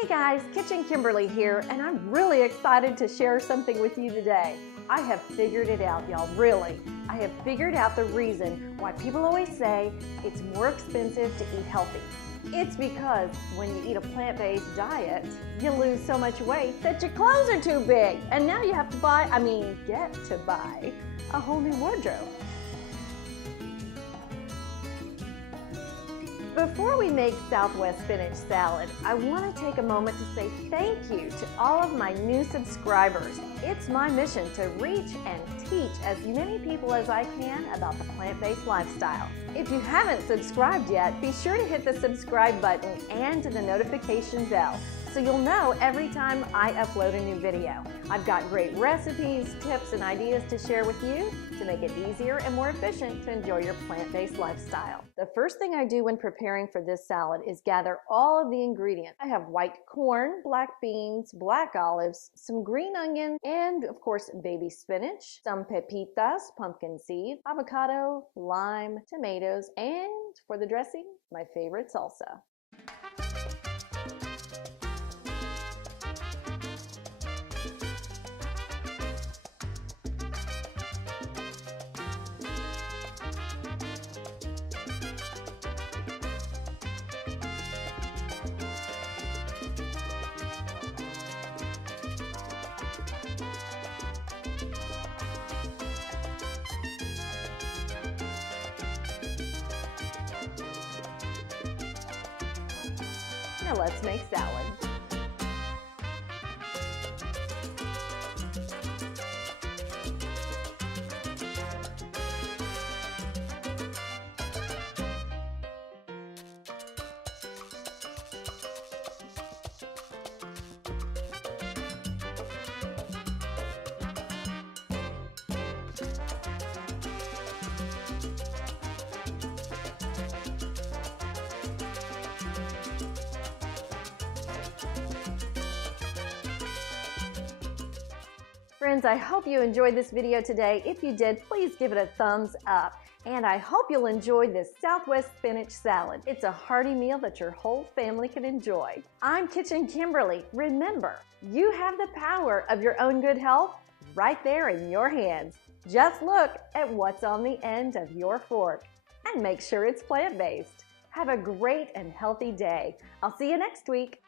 Hey guys, Kitchen Kimberly here, and I'm really excited to share something with you today. I have figured it out, y'all, really. I have figured out the reason why people always say it's more expensive to eat healthy. It's because when you eat a plant-based diet, you lose so much weight that your clothes are too big, and now you have to get to buy a whole new wardrobe. Before we make Southwest Spinach Salad, I want to take a moment to say thank you to all of my new subscribers. It's my mission to reach and teach as many people as I can about the plant-based lifestyle. If you haven't subscribed yet, be sure to hit the subscribe button and the notification bell so you'll know every time I upload a new video. I've got great recipes, tips, and ideas to share with you to make it easier and more efficient to enjoy your plant-based lifestyle. The first thing I do when preparing for this salad is gather all of the ingredients. I have white corn, black beans, black olives, some green onions, and of course baby spinach, some pepitas, pumpkin seed, avocado, lime, tomatoes, and for the dressing, my favorite salsa. Now let's make salad. Friends, I hope you enjoyed this video today. If you did, please give it a thumbs up. And I hope you'll enjoy this Southwest Spinach Salad. It's a hearty meal that your whole family can enjoy. I'm Kitchen Kimberly. Remember, you have the power of your own good health right there in your hands. Just look at what's on the end of your fork and make sure it's plant-based. Have a great and healthy day. I'll see you next week.